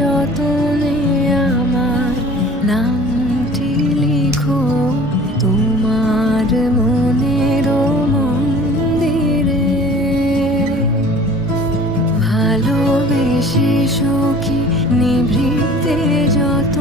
যতনে আমার নামটি লিখো তোমার মনের মন্দিরে। ভালোবেসে সখী নিভৃতে যত